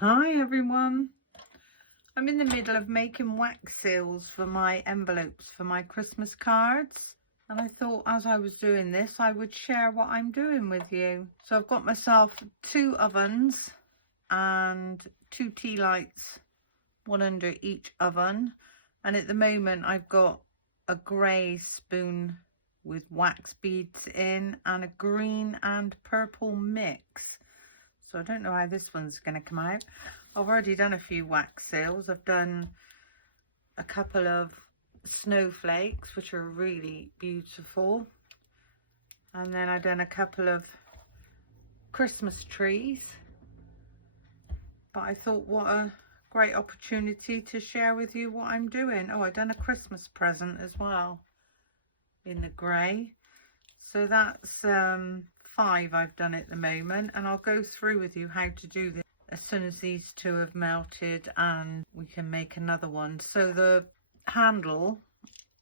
Hi everyone. I'm in the middle of making wax seals for my envelopes for my Christmas cards, and I thought as I was doing this I would share what I'm doing with you. So I've got myself 2 ovens and 2 tea lights, one under each oven, and at the moment I've got a grey spoon with wax beads in and a green and purple mix. So I don't know how this one's going to come out. I've already done a few wax seals. I've done a couple of snowflakes, which are really beautiful. And then I've done a couple of Christmas trees. But I thought what a great opportunity to share with you what I'm doing. Oh, I've done a Christmas present as well in the grey. So that's 5 I've done at the moment, and I'll go through with you how to do this as soon as these 2 have melted and we can make another one. So the handle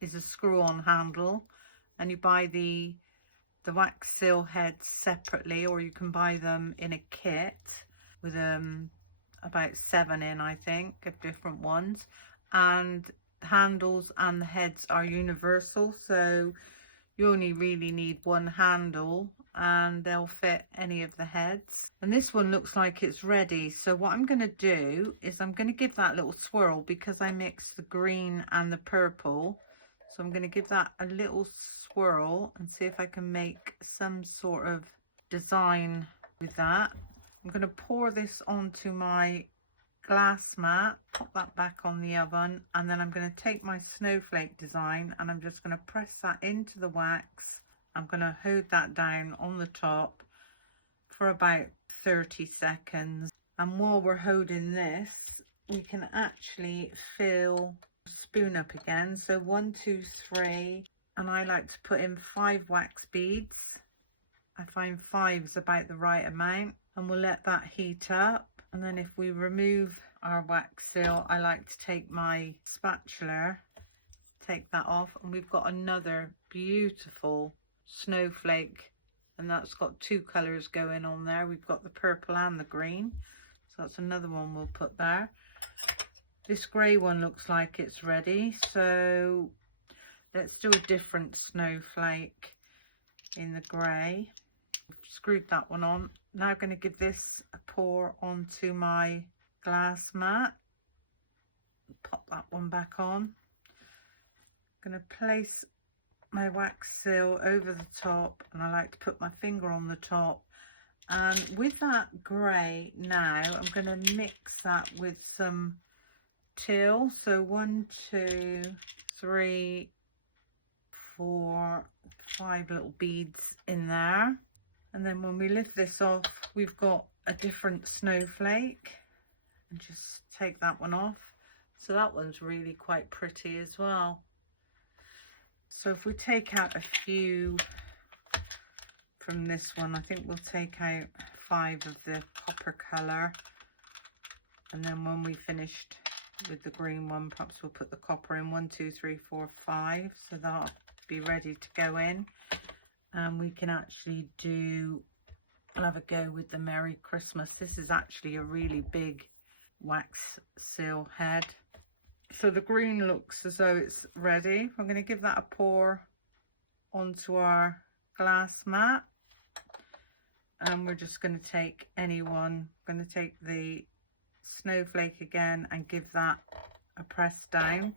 is a screw-on handle, and you buy the wax seal heads separately, or you can buy them in a kit with about 7 in, I think, of different ones. And the handles and the heads are universal, so you only really need one handle and they'll fit any of the heads. And this one looks like it's ready. So what I'm going to do is I'm going to give that little swirl because I mixed the green and the purple. So I'm going to give that a little swirl and see if I can make some sort of design with that. I'm going to pour this onto my glass mat, pop that back on the oven, and then I'm going to take my snowflake design and I'm just going to press that into the wax. I'm going to hold that down on the top for about 30 seconds, and while we're holding this we can actually fill the spoon up again. So 1, 2, 3, and I like to put in 5 wax beads. I find 5 is about the right amount, and we'll let that heat up. And then if we remove our wax seal, I like to take my spatula, take that off, and we've got another beautiful snowflake, and that's got 2 colors going on there. We've got the purple and the green, so that's another one we'll put there. This grey one looks like it's ready, so let's do a different snowflake in the grey. Screwed that one on. Now I'm going to give this a pour onto my glass mat. Pop that one back on. I'm going to place my wax seal over the top, and I like to put my finger on the top. And with that grey now, I'm going to mix that with some teal. So 1, 2, 3, 4, 5 little beads in there. And then when we lift this off, we've got a different snowflake, and just take that one off. So that one's really quite pretty as well. So if we take out a few from this one, I think we'll take out 5 of the copper colour, and then when we finished with the green one, perhaps we'll put the copper in. 1, 2, 3, 4, 5, so that'll be ready to go in. And we can actually I'll have a go with the Merry Christmas. This is actually a really big wax seal head. So the green looks as though it's ready. I'm going to give that a pour onto our glass mat, and we're just going to take any one. I'm going to take the snowflake again and give that a press down.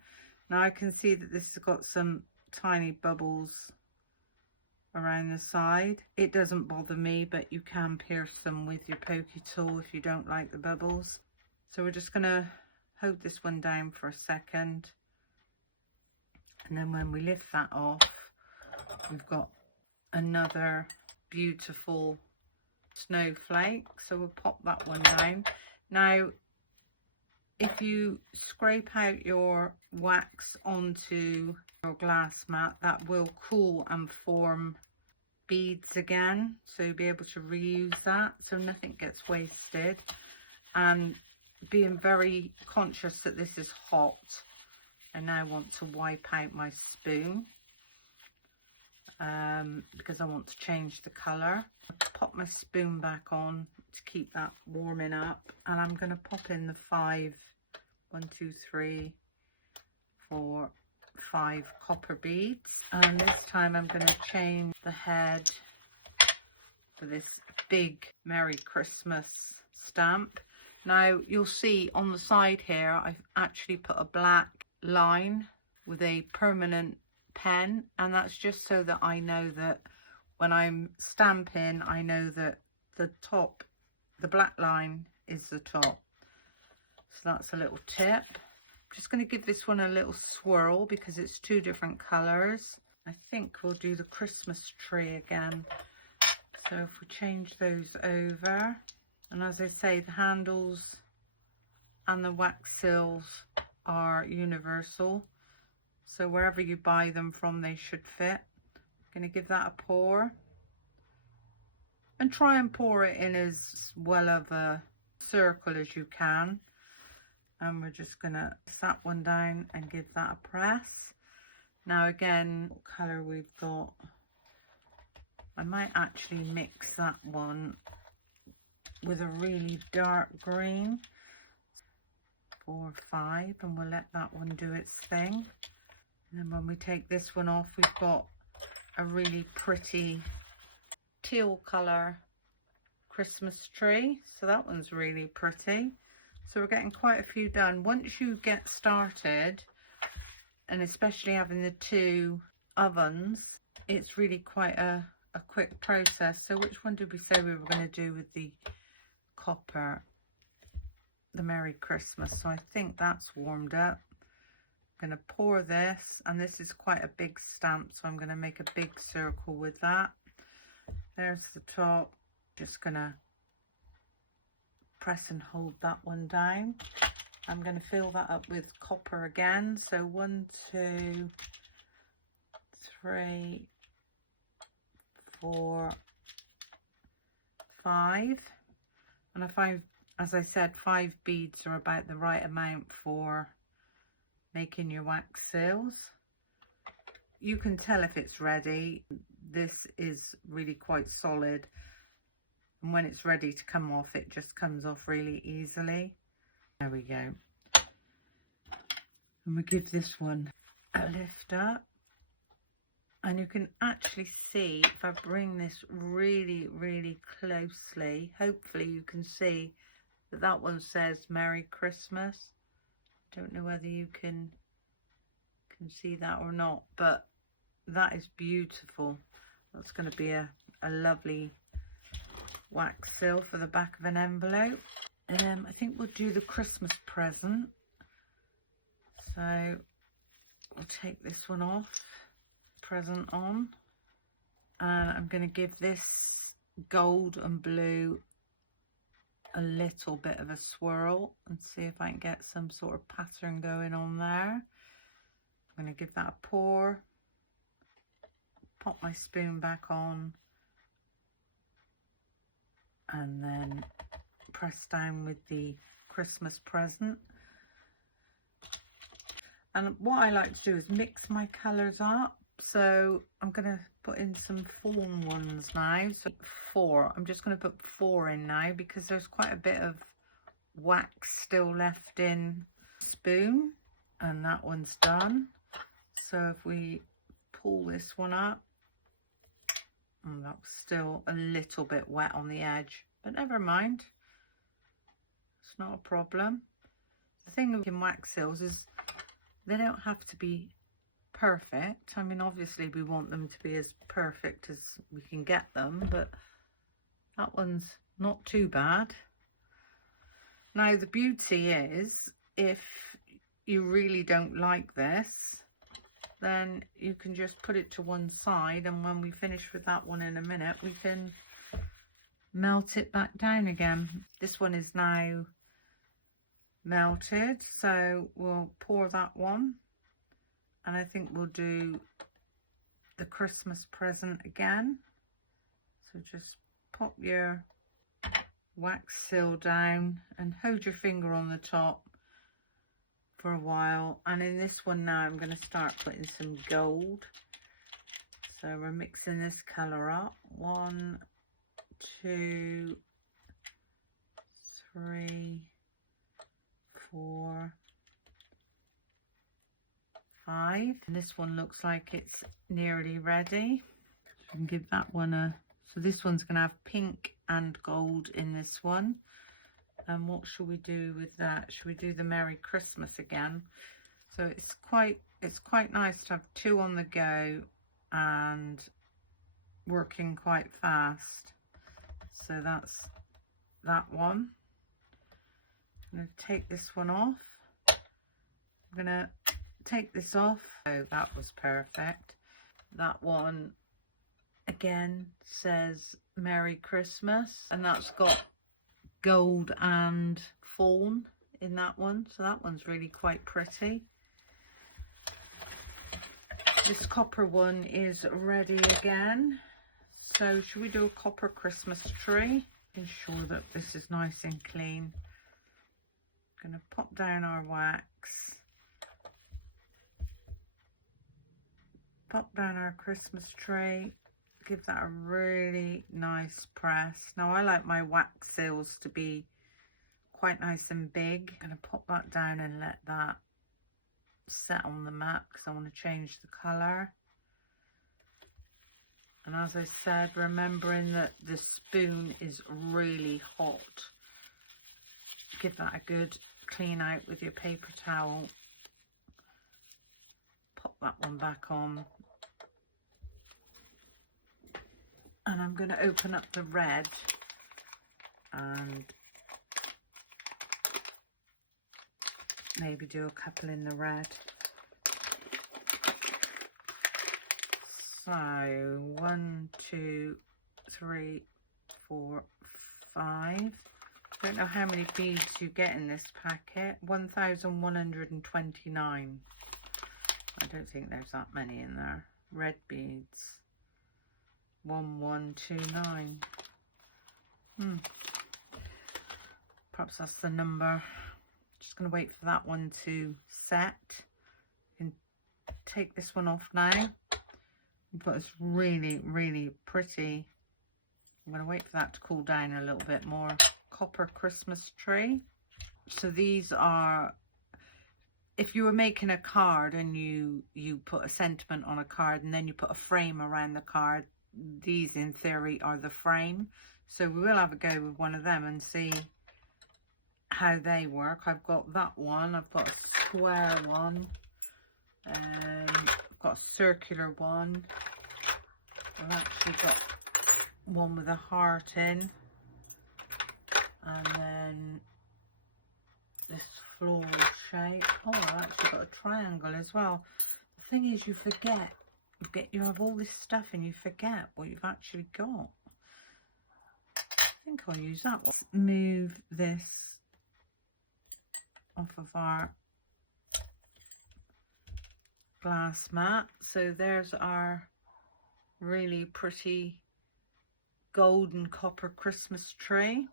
Now I can see that this has got some tiny bubbles around the side. It doesn't bother me, but you can pierce them with your pokey tool if you don't like the bubbles. So we're just going to hold this one down for a second, and then when we lift that off, we've got another beautiful snowflake. So we'll pop that one down. Now if you scrape out your wax onto your glass mat, that will cool and form beads again, so you'll be able to reuse that, so nothing gets wasted. And being very conscious that this is hot, I now want to wipe out my spoon because I want to change the colour. Pop my spoon back on to keep that warming up. And I'm going to pop in the 5, 1, 2, 3, 4, 5 copper beads. And this time I'm going to change the head for this big Merry Christmas stamp. Now you'll see on the side here I've actually put a black line with a permanent pen, and that's just so that I know that when I'm stamping, I know that the top, the black line is the top. So that's a little tip. I'm just going to give this one a little swirl because it's 2 different colours. I think we'll do the Christmas tree again. So if we change those over, and as I say, the handles and the wax seals are universal. So wherever you buy them from, they should fit. I'm going to give that a pour. And try and pour it in as well of a circle as you can. And we're just going to press that one down and give that a press. Now again, what colour we've got. I might actually mix that one with a really dark green. 4, 5, and we'll let that one do its thing. And then when we take this one off, we've got a really pretty teal colour Christmas tree. So that one's really pretty. So we're getting quite a few done. Once you get started, and especially having the 2 ovens, it's really quite a quick process. So which one did we say we were going to do with the copper? The Merry Christmas. So I think that's warmed up. I'm going to pour this, and this is quite a big stamp, so I'm going to make a big circle with that. There's the top. Just going to press and hold that one down. I'm going to fill that up with copper again. So 1, 2, 3, 4, 5, and I find, as I said, 5 beads are about the right amount for making your wax seals. You can tell if it's ready. This is really quite solid, and when it's ready to come off, it just comes off really easily. There we go. And we give this one a lift up. And you can actually see, if I bring this really, really closely, hopefully you can see that that one says Merry Christmas. Don't know whether you can see that or not, but that is beautiful. That's going to be a lovely wax seal for the back of an envelope. I think we'll do the Christmas present. So we'll take this one off. Present on, and I'm going to give this gold and blue a little bit of a swirl and see if I can get some sort of pattern going on there. I'm going to give that a pour, pop my spoon back on, and then press down with the Christmas present. And what I like to do is mix my colours up. So I'm going to put in some fawn ones now. So 4. I'm just going to put 4 in now because there's quite a bit of wax still left in the spoon. And that one's done. So if we pull this one up, and that was still a little bit wet on the edge, but never mind. It's not a problem. The thing with wax seals is they don't have to be perfect. I mean, obviously we want them to be as perfect as we can get them, but that one's not too bad. Now the beauty is, if you really don't like this, then you can just put it to one side, and when we finish with that one in a minute, we can melt it back down again. This one is now melted, so we'll pour that one. And I think we'll do the Christmas present again. So just pop your wax seal down and hold your finger on the top for a while. And in this one now, I'm going to start putting some gold. So we're mixing this colour up. 1, 2, 3, 4, 5. And this one looks like it's nearly ready. I can give that one a, so this one's going to have pink and gold in this one. And what should we do with that? Should we do the Merry Christmas again? So it's quite nice to have 2 on the go and working quite fast. So that's that one. I'm going to take this one off. I'm going to take this off. Oh, that was perfect. That one again says Merry Christmas, and that's got gold and fawn in that one, so that one's really quite pretty. This copper one is ready again. So should we do a copper Christmas tree? Ensure that this is nice and clean. I'm going to pop down our wax, pop down our Christmas tree, give that a really nice press. Now I like my wax seals to be quite nice and big. I'm going to pop that down and let that set on the mat because I want to change the colour. And as I said, remembering that the spoon is really hot, give that a good clean out with your paper towel. Pop that one back on. And I'm going to open up the red and maybe do a couple in the red. So 1, 2, 3, 4, 5. I don't know how many beads you get in this packet. 1,129. I don't think there's that many in there. Red beads. 1129. Perhaps that's the number. Just going to wait for that one to set. You can take this one off now. But it's really, really pretty. I'm going to wait for that to cool down a little bit more. Copper Christmas tree. So these are, if you were making a card and you put a sentiment on a card and then you put a frame around the card, these in theory are the frame. So we will have a go with one of them and see how they work. I've got that one, I've got a square one, I've got a circular one, I've actually got one with a heart in, and then this floral shape. Oh, I've actually got a triangle as well. The thing is, you forget. You have all this stuff and you forget what you've actually got. I think I'll use that one. Let's move this off of our glass mat. So there's our really pretty golden copper Christmas tree.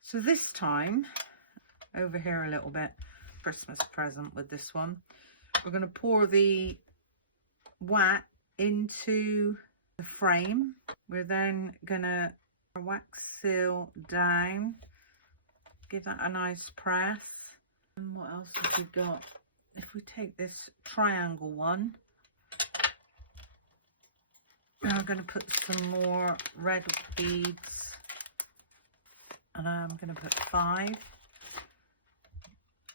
So this time, over here a little bit, Christmas present with this one. We're going to pour the wax into the frame. We're then going to wax seal down, give that a nice press. And what else have we got? If we take this triangle one, I'm going to put some more red beads, and I'm going to put 5.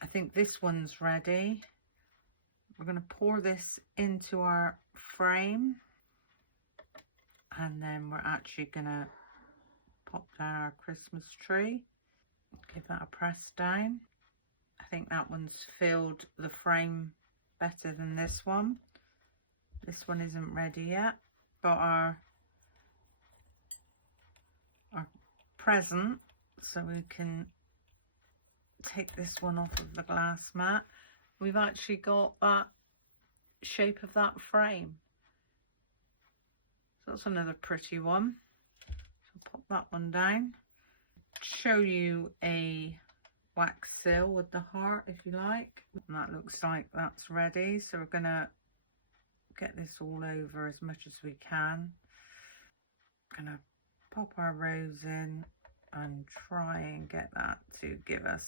I think this one's ready. We're going to pour this into our frame, and then we're actually going to pop down our Christmas tree. Give that a press down. I think that one's filled the frame better than this one. This one isn't ready yet. Got our present, so we can take this one off of the glass mat. We've actually got that shape of that frame. So that's another pretty one. So pop that one down. Show you a wax seal with the heart if you like. And that looks like that's ready. So we're gonna get this all over as much as we can. Gonna pop our rose in and try and get that to give us.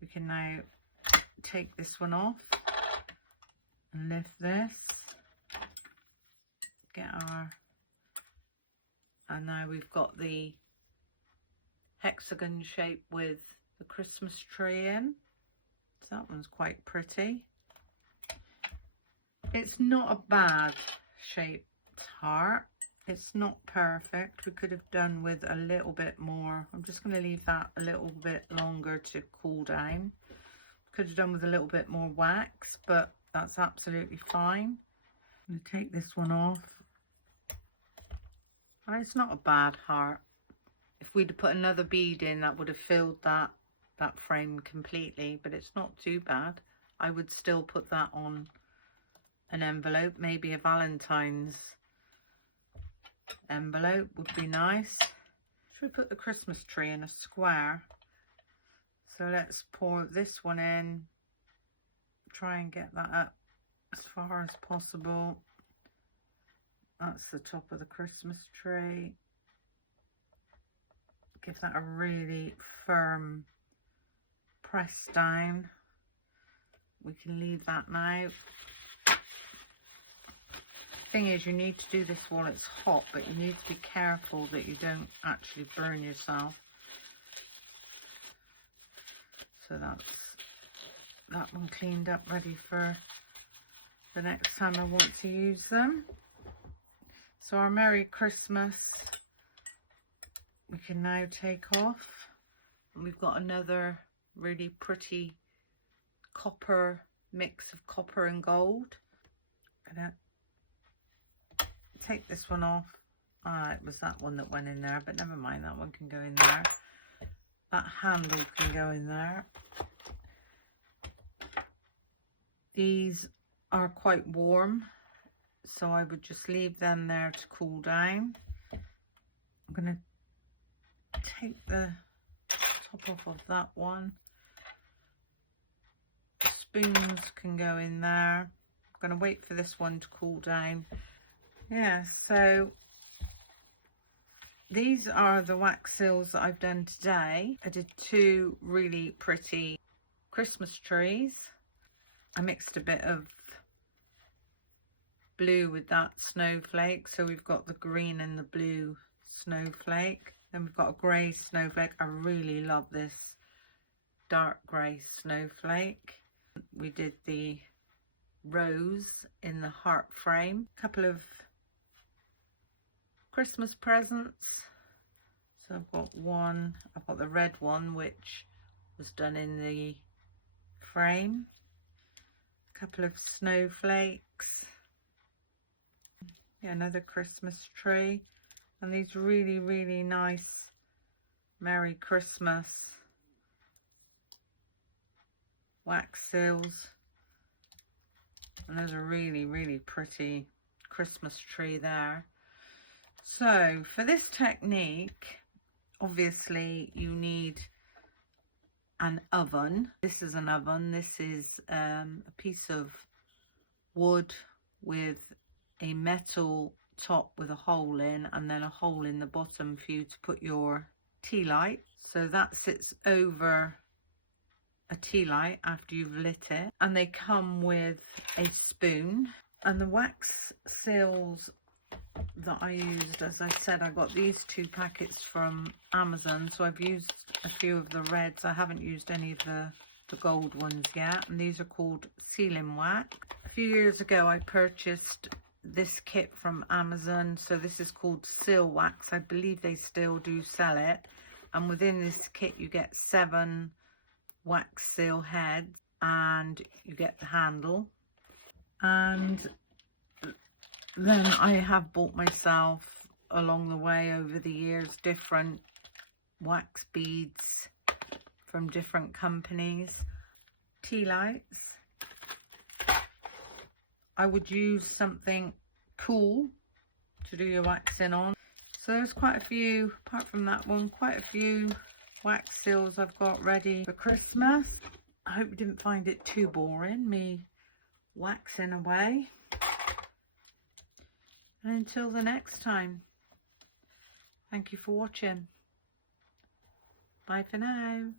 We can now take this one off and lift this, get our, and now we've got the hexagon shape with the Christmas tree in. So that one's quite pretty. It's not a bad shaped heart. It's not perfect. We could have done with a little bit more. I'm just going to leave that a little bit longer to cool down. Could have done with a little bit more wax, but that's absolutely fine. I'm going to take this one off. And it's not a bad heart. If we'd have put another bead in, that would have filled that frame completely, but it's not too bad. I would still put that on an envelope, maybe a Valentine's envelope would be nice. Should we put the Christmas tree in a square? So let's pour this one in, try and get that up as far as possible. That's the top of the Christmas tree. Give that a really firm press down. We can leave that now. Thing is, you need to do this while it's hot, but you need to be careful that you don't actually burn yourself. So that's that one cleaned up, ready for the next time I want to use them. So our Merry Christmas we can now take off, and we've got another really pretty copper mix of copper and gold. I'm gonna take this one off. It was that one that went in there, but never mind, that one can go in there. That handle can go in there. These are quite warm, so I would just leave them there to cool down. I'm going to take the top off of that one. The spoons can go in there. I'm going to wait for this one to cool down. Yeah, so these are the wax seals that I've done today. I did two really pretty Christmas trees. I mixed a bit of blue with that snowflake, so we've got the green and the blue snowflake. Then we've got a grey snowflake. I really love this dark grey snowflake. We did the rose in the heart frame. A couple of Christmas presents. So I've got one, I've got the red one which was done in the frame. A couple of snowflakes. Yeah, another Christmas tree. And these really, really nice Merry Christmas wax seals. And there's a really, really pretty Christmas tree there. So for this technique, obviously you need an oven. This is an oven. This is a piece of wood with a metal top with a hole in, and then a hole in the bottom for you to put your tea light. So that sits over a tea light after you've lit it, and they come with a spoon. And the wax seals that I used, as I said, I got these two packets from Amazon, so I've used a few of the reds. I haven't used any of the gold ones yet, and these are called sealing wax. A few years ago I purchased this kit from Amazon, so this is called seal wax. I believe they still do sell it, and within this kit you get 7 wax seal heads, and you get the handle. And then I have bought myself along the way over the years different wax beads from different companies. Tea lights. I would use something cool to do your waxing on. So there's quite a few, apart from that one, quite a few wax seals I've got ready for Christmas. I hope you didn't find it too boring, me waxing away. And until the next time, thank you for watching. Bye for now.